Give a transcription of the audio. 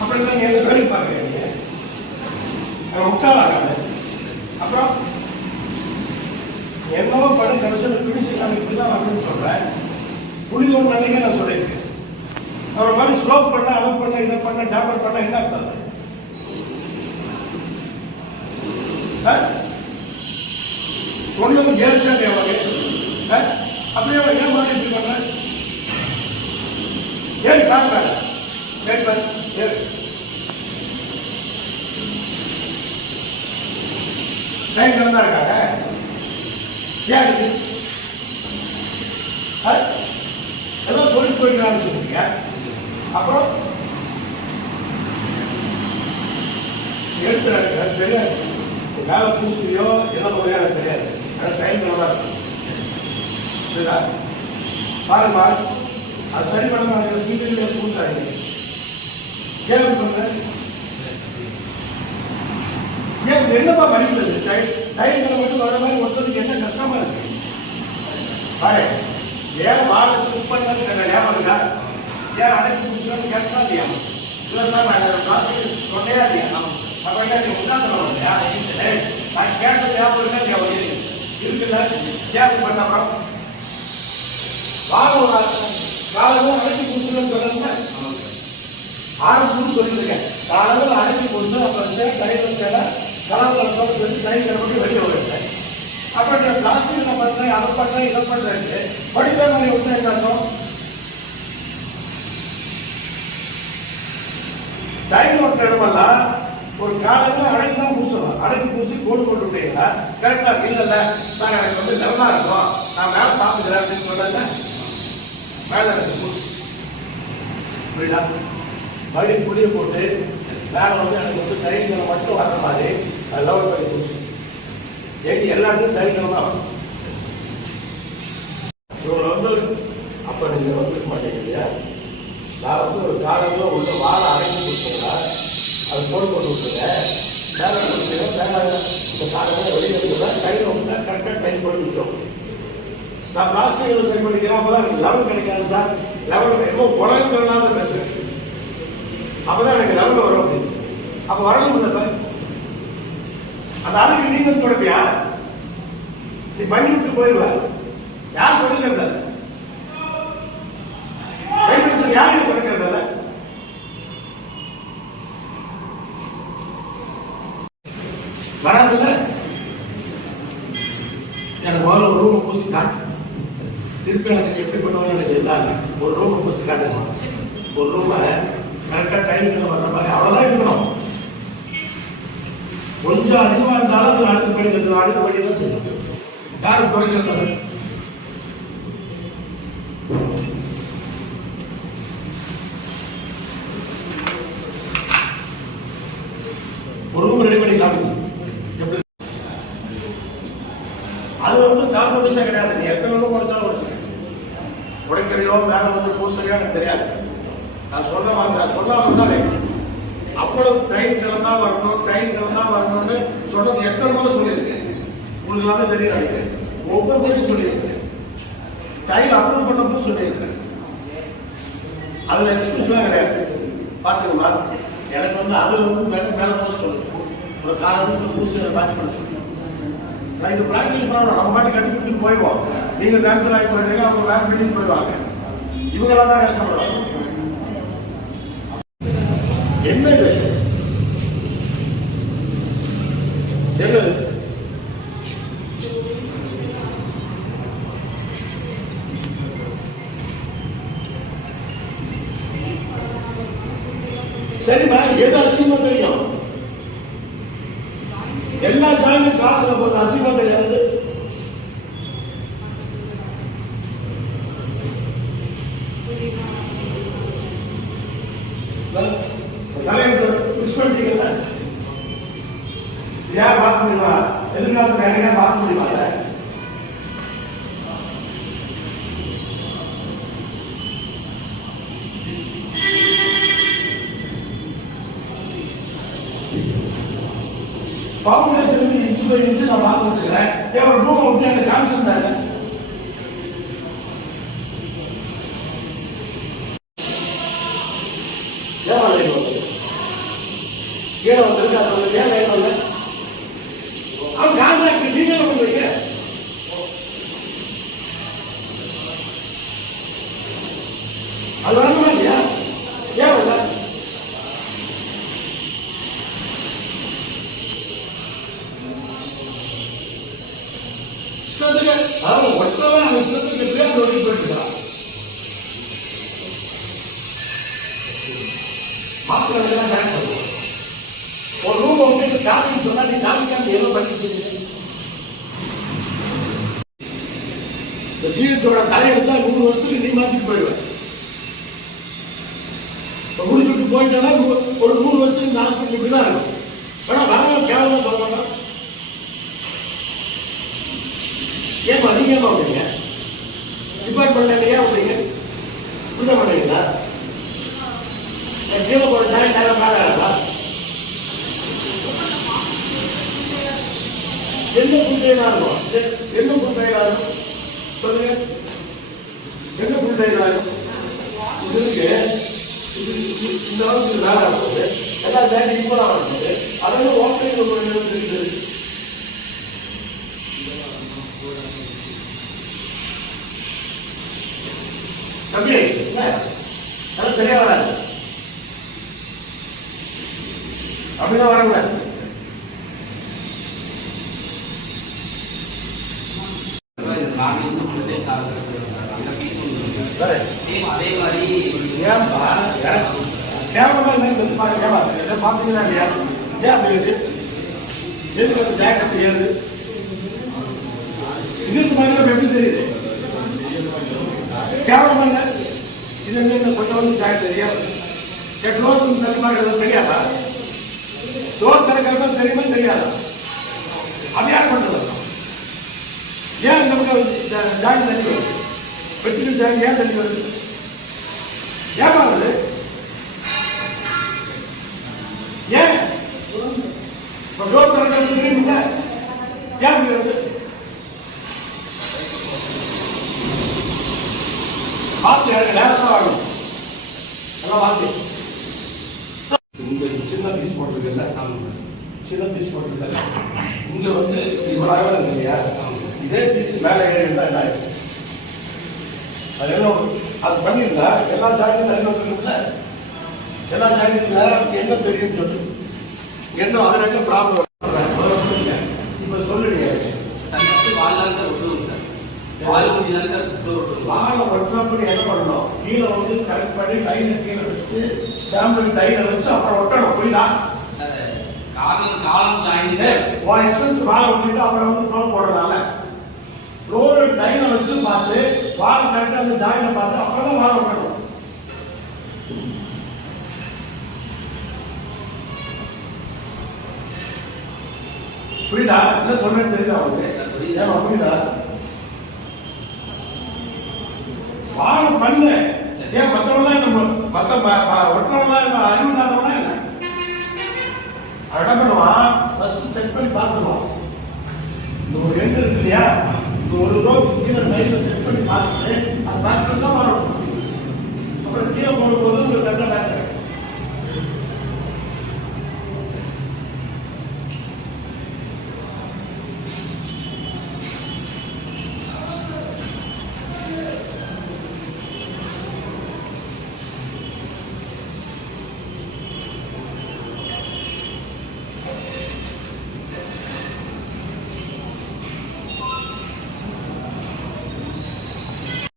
அப்புறம் தான் நீங்கள் வேலை பார்க்குறீங்க முட்டாளாகாது. அப்புறம் என்னவோ பண்ணி கடைசியில் பிடிச்சிக்கலாம் இப்படி தான் அப்படின்னு சொல்கிறேன். புள்ளி ஒரு நாளைக்கு நான் சொல்லியிருக்கேன். அவர் மாதிரி ஸ்லோப் பண்ண அதை பண்ண இதை பண்ண டேப்பர் பண்ண என்ன அர்த்தம் சார்? கொண்டு வந்து கேர்ச்சாங்க எவ்வளோ சார்? அப்படியே அவன் ஏன் மாதிரி இப்படி பண்ண ஏன் காட்டுறாங்க கேட்பார் ஏன் டைம் தான் இருக்காங்க ஏன் ஏதோ சொல்லி போயிடலான்னு சொல்லுங்க. அப்புறம் எடுத்துறாங்க தெரியாது. வேலை பூசியோ என்ன முறையோ எனக்கு தெரியாது. ஆனால் டைம் நல்லா இருக்கும். சரிதா பாருங்க, அது சரி பண்ண மாட்டேங்கிற சீக்கிரம் பூசாங்க கேள்வி பண்ண ஏன் என்னப்பா மதிக்கிறது? டைம்களை மட்டும் வர மாதிரி ஒருத்தருக்கு என்ன கஷ்டமா இருக்கு பாரு. ஏன் வாழ புக் பண்ணது ஞாபகம் இருக்கா? ஏன் அனைத்து புதுசுன்னு கேட்டா இல்லையா? இல்லை சார் நான் கிளாஸுக்கு சொன்னே இல்லையா? அப்போ நீ உட்காந்துருவோம் இல்லையா? நான் கேட்டது ஞாபகம் இருக்கா இல்லையா? இருக்குல்ல ஞாபகம் பண்ண அப்புறம் வாழ காலையில் அனைத்து புதுசுன்னு சொல்லுங்க. ஆரம்புன்னு சொல்லியிருக்கேன். காலையில் அனைத்து புதுசு அப்புறம் டைம் சேலை கலாச்சாரத்தோடு சொல்லி டைம் மட்டும் வெளியே வருவேன். அப்புறம் நீ பிளாஸ்டிக் நான் பண்ணுறேன் அதை பண்ணுறேன் இதை பண்ணுறேன் படித்த மாதிரி விட்டு என்ன அர்த்தம்? டைம் ஒர்க் இடமெல்லாம் ஒரு காலையில் அடைக்கு தான் பூசணும். அடைக்கு பூசி கோடு போட்டு விட்டீங்களா கரெக்டாக இல்லைல்ல சார் எனக்கு வந்து நல்லா இருக்கும் நான் மேலே பார்த்துக்கிறேன் அப்படின்னு சொல்லல மேலே எனக்கு பூசி புரியுதா? மறுபடியும் புளிய போட்டு மேலே வந்து எனக்கு வந்து டைம் மட்டும் வர்ற மாதிரி அது லெவல் பண்ணி பூசி ஏடி எல்லாத்தையும் தைரியம் தான். இவங்களை வந்து அப்போ நீங்கள் வந்துருக்க மாட்டீங்க இல்லையா? நான் வந்து ஒரு காலையில் உள்ள வாழை அரைச்சி கொடுத்தீங்களா அது போட்டு விட்டுருங்க. வேலை கொடுத்தீங்க வேலை இந்த காலையில் வெளியே இருந்தால் கையில் வந்து கரெக்டாக டைம் போட்டு விட்டோம். நான் பிளாஸ்டிக்கில் சரி பண்ணிக்கிறேன். அப்போ தான் எனக்கு லெவல் கிடைக்காது சார். லெவல் எப்போ உலகத்தினால பேசுகிறேன். அப்போ தான் எனக்கு லெவல் வரும் அப்படின்னு. அப்போ வரணும் இல்லை சார்? அந்த அதுக்கு நீங்க தொடப்பியா? நீ பயன்படுத்தி போயிடுவ. யார் தொடக்கிறது? பயன்படுத்தி யாரு தொடக்கிறது? வராதுல்ல. எனக்கு முதல்ல ஒரு ரூம் பூசி காட்டு. திருப்பி எனக்கு எப்படி பண்ணுவாங்க எனக்கு இல்லாத ஒரு ரூம் பூசி காட்டுமா? ஒரு ரூம் கரெக்டாக டைமுக்கு வர்ற மாதிரி அவ்வளோதான் இருக்கணும். கொஞ்சம் அதிகமாக இருந்தாலும் அது அடுத்த படி தான் செய்யும். யாரும் தொடங்கிறது ஒரு ரூம் ரெடி பண்ணி காமிங்க. எப்படி அது வந்து காம்படிஷன் கிடையாது. நீ எத்தனை ரூம் உடைச்சாலும் உடைச்சிருக்க. உடைக்கிறையோ மேலே வந்து பூசலையோ எனக்கு தெரியாது. நான் சொல்லாமல் தான் அவ்வளவு டைம் தான் வரணும் தான் வரணும்னு சொன்னது எத்தனை முறை சொல்லியிருக்கேன். உங்களுக்கு எல்லாமே தெரியும் நினைக்கிறேன். ஒவ்வொரு முறையும் சொல்லியிருக்கேன். டைம் அப்ரூவ் பண்ணப்போ சொல்லியிருக்கேன். அதில் எக்ஸ்பிரஸ்லாம் கிடையாது. பார்த்துக்கோமா எனக்கு வந்து அதில் வந்து மேலே போக சொல்லுங்க. ஒரு காரணம் பூசி மேட்ச் பண்ண சொல்லுங்க. நான் இது ப்ராக்டிகல் ப்ராப்ளம். நம்ம பாட்டி கட்டி கொடுத்துட்டு போயிடுவோம். நீங்கள் கேன்சல் ஆகி போயிடுறீங்க. அவங்க வேறு பில்டிங் போயிடுவாங்க. இவங்கெல்லாம் தான் கஷ்டப்படுவாங்க. என்னது என்னது சரிம்மா எது அசிங்கமா தெரியும்? எல்லா ஜாயிண்ட் கிளாஸ்ல போது அசிங்கமா தெரியாது. யார் பார்க்க முடியுமா? எதிர்காலத்தில் நிறைய பார்க்க முடியுமா? பவுண்டேஷன் இன்ச்சு பை இன்ச்சு நான் பார்த்து வச்சுக்கிறேன். ஒரு ரூம் விட்டு எனக்கு காமிச்சு தாங்க. ஏன் கீழே வந்துருக்கு அது வந்து ஏன் லைன் வரல அவன் கான்ட்ராக்ட் நீங்க என்ன பண்றீங்க அது வரணுமா இல்லையா ஏன் வரல அவன் ஒற்றவன் அவன் இஷ்டத்துக்கு பேர் சொல்லி போயிட்டுருக்கான் மாப்பிள்ளை ஒரு ரூம் வந்து காமின்னு சொன்னா நீ காமிக்காம எவ்வளவு பண்ணிட்டு இந்த ஜீவிச்சோட தலையெடுத்தா 100 வருஷத்துக்கு நீ மாத்திட்டு போயிடுவேன் முடிச்சுட்டு போயிட்டா ஒரு 100 வருஷத்துக்கு இந்த ஹாஸ்பிட்டல் இப்படிதான் இருக்கும் ஆனா வாங்க கேவலம் சொல்லுவாங்க ஏமா நீங்க ஏமா விடுங்க டிபார்ட்மெண்ட் ஏன் விடுங்க புரிஞ்ச மாட்டீங்களா கீழே போட நேரம் மேலே என்ன புண்டையா இருக்கும் என்ன புண்டையா இருக்கும் சொல்லுங்க என்ன புண்டையா இருக்கும் இதுக்கு இந்த அளவுக்கு வேலை ஆகுது எல்லா பேங்க் ஈக்குவலாக இருக்குது அதெல்லாம் ஓப்பனிங் இருக்குது தம்பி அதெல்லாம் சரியா வராது அப்படிதான் வரக்கூடாது பாத்தீங்கன்னா இல்லையா ஏன் அப்படி இருக்கு எதுக்கு அந்த ஜாக்கெட் தெரியாது இன்னொரு மாதிரி எப்படி தெரியுது கேவலமா இல்லை இது என்ன கொஞ்சம் வந்து ஜாக்கெட் தெரியாது டோர் திறக்கிறது தெரியாதா டோர் திறக்கிறது தெரியுமா தெரியாதா அது யார் பண்றது ஏன் இந்த பக்கம் ஜாக்கெட் தண்ணி வருது வெட்டிக்கு ஜாக்கெட் ஏன் தண்ணி வருது ஏன் பாருது ஏன் டோர் திறக்கிறது தெரியுமில்ல ஏன் அப்படி வருது பார்த்து எனக்கு நேரம் தான் வாங்கணும் எல்லாம் பார்த்து சின்ன பீஸ் போட்டிருக்கல சின்ன பீஸ் போட்டிருக்கல இங்க வந்து இவ்வளவு இருக்கு இல்லையா இதே பீஸ் மேலே ஏறி இருந்தா என்ன அது என்ன அது பண்ணியிருந்தா எல்லா ஜாக்கெட்டும் தண்ணி வந்துருக்குல்ல எல்லா ஜாக்கெட்டும் நேரம் என்ன தெரியும்னு சொல்லு என்ன அதில் என்ன ப்ராப்ளம் இப்ப சொல்லுங்க வாழை ஒட்டுறப்படி என்ன பண்ணணும் கீழே வந்து கரெக்ட் பண்ணி டைனை கீழே வச்சு சாம்பிள் டைனை வச்சு அப்புறம் ஒட்டணும் புரியுதா வாழை ஒட்டிட்டு அப்புறம் வந்து ஃப்ளோர் போடுறதால ஃப்ளோர் டைனை வச்சு பார்த்து வாழை கரெக்டாக அந்த ஜாயினை பார்த்து அப்புறம் தான் வாழை ஒட்டணும் புரியுதா என்ன சொல்றேன்னு தெரியுதா அவங்களுக்கு புரியுதா வாழை பண்ணல ஏன் மற்றவங்களாம் நம்ம மற்ற ஒற்றவங்களாம் அறிவு இல்லாதவனா இல்லை என்ன பண்ணுவான் ஃபர்ஸ்ட் செட் பண்ணி பார்த்துருவான் இந்த ஒரு எண்டு இருக்கு இல்லையா இந்த ஒரு ரோ கீழே லைன்ல செட் பண்ணி பார்த்துட்டு அது பார்த்துட்டு தான் வரணும் அப்புறம் கீழே போடும்போது